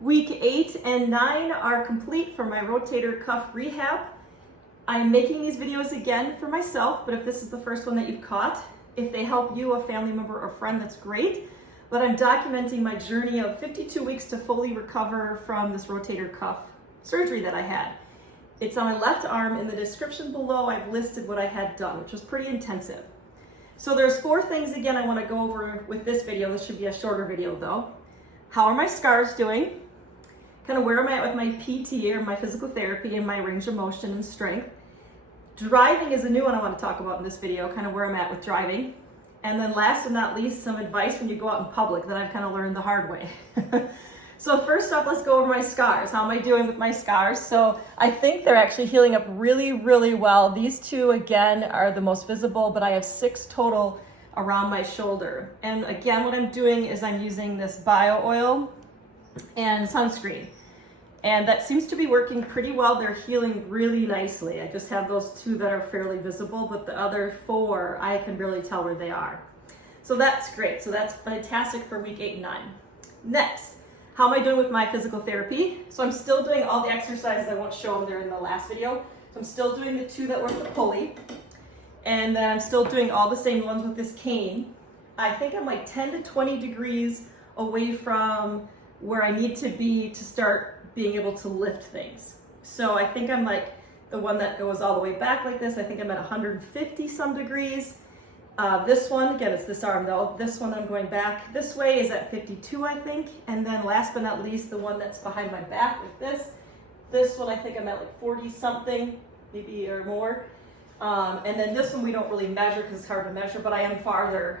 Week 8 and 9 are complete for my rotator cuff rehab. I'm making these videos again for myself, but if this is the first one that you've caught, if they help you, a family member, or friend, that's great. But I'm documenting my journey of 52 weeks to fully recover from this rotator cuff surgery that I had. It's on my left arm. In the description below, I've listed what I had done, which was pretty intensive. So there's 4 things again I want to go over with this video. This should be a shorter video though. How are my scars doing? Kind of where am I at with my PT or my physical therapy and my range of motion and strength. Driving is a new one I want to talk about in this video, kind of where I'm at with driving. And then last but not least, some advice when you go out in public that I've kind of learned the hard way. So first off, let's go over my scars. How am I doing with my scars? So I think they're actually healing up really, really well. These 2, again, are the most visible, but I have 6 total around my shoulder. And again, what I'm doing is I'm using this bio oil and sunscreen. And that seems to be working pretty well. They're healing really nicely. I just have those 2 that are fairly visible, but the other 4, I can really tell where they are. So that's great. So that's fantastic for week 8 and 9. Next, how am I doing with my physical therapy? So I'm still doing all the exercises. I won't show them there in the last video. So I'm still doing the 2 that were the pulley. And then I'm still doing all the same ones with this cane. I think I'm like 10 to 20 degrees away from where I need to be to start being able to lift things. So I think I'm like the one that goes all the way back like this. I think I'm at 150 some degrees. This one, again, it's this arm though. This one I'm going back this way is at 52, I think. And then last but not least, the one that's behind my back with this. This one, I think I'm at like 40 something, maybe or more. And then this one we don't really measure because it's hard to measure, but I am farther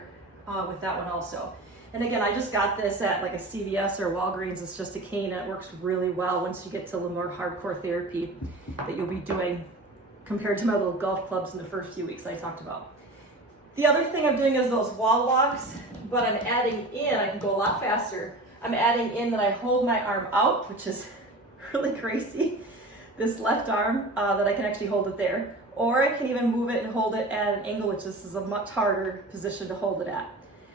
with that one also. And again, I just got this at like a CVS or Walgreens. It's just a cane and it works really well once you get to a little more hardcore therapy that you'll be doing compared to my little golf clubs in the first few weeks I talked about. The other thing I'm doing is those wall walks, but I'm adding in, I can go a lot faster. I'm adding in that I hold my arm out, which is really crazy. This left arm, that I can actually hold it there. Or I can even move it and hold it at an angle, which is a much harder position to hold it at.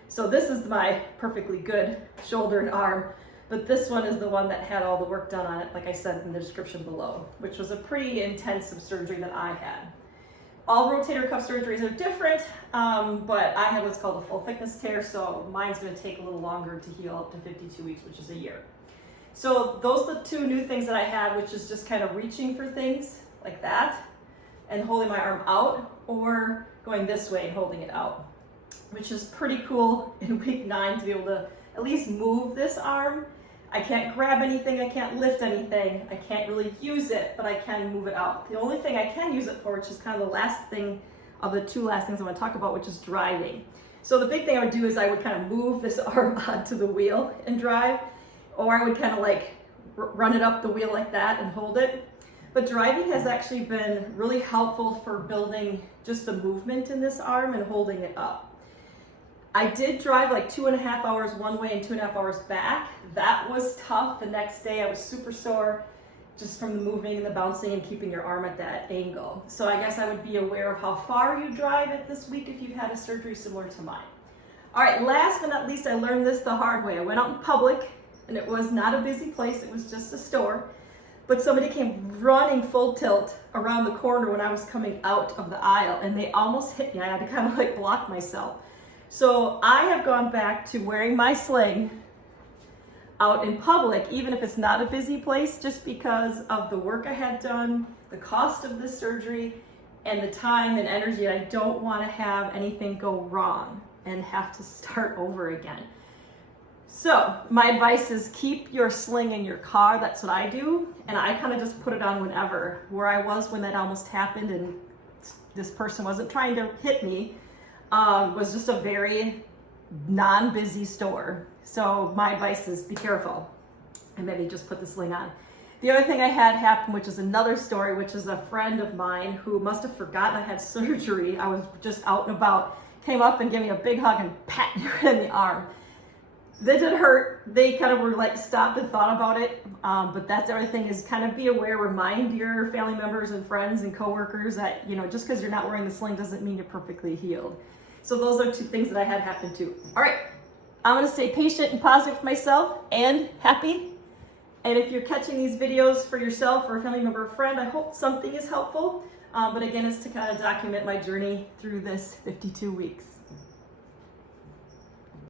So this is my perfectly good shoulder and arm, but this one is the one that had all the work done on it, like I said in the description below, which was a pretty intensive surgery that I had. All rotator cuff surgeries are different, but I had what's called a full thickness tear, so mine's going to take a little longer to heal, up to 52 weeks, which is a year. So those are the 2 new things that I had, which is just kind of reaching for things like that and holding my arm out, or going this way and holding it out, which is pretty cool in week 9 to be able to at least move this arm. I can't grab anything, I can't lift anything, I can't really use it, but I can move it out. The only thing I can use it for, which is kind of the last thing of the 2 last things I want to talk about, which is driving. So the big thing I would do is I would kind of move this arm onto the wheel and drive, or I would kind of like run it up the wheel like that and hold it. But driving has actually been really helpful for building just the movement in this arm and holding it up. I did drive like 2.5 hours one way and 2.5 hours back. That was tough. The next day I was super sore just from the moving and the bouncing and keeping your arm at that angle. So I guess I would be aware of how far you drive it this week if you've had a surgery similar to mine. All right, last but not least, I learned this the hard way. I went out in public and it was not a busy place. It was just a store. But somebody came running full tilt around the corner when I was coming out of the aisle and they almost hit me. I had to kind of like block myself. So I have gone back to wearing my sling out in public, even if it's not a busy place, just because of the work I had done, the cost of this surgery, and the time and energy. I don't want to have anything go wrong and have to start over again. So my advice is keep your sling in your car. That's what I do. And I kind of just put it on whenever. Where I was when that almost happened and this person wasn't trying to hit me, was just a very non-busy store. So my advice is be careful and maybe just put the sling on. The other thing I had happen, which is another story, which is a friend of mine who must have forgotten I had surgery. I was just out and about, came up and gave me a big hug and pat me right in the arm. That did hurt. They kind of were like stopped and thought about it. But that's everything, is kind of be aware, remind your family members and friends and coworkers that, you know, just because you're not wearing the sling doesn't mean you're perfectly healed. So those are 2 things that I had happen too. All right, I'm gonna stay patient and positive with myself and happy. And if you're catching these videos for yourself or a family member or friend, I hope something is helpful. But again, it's to kind of document my journey through this 52 weeks.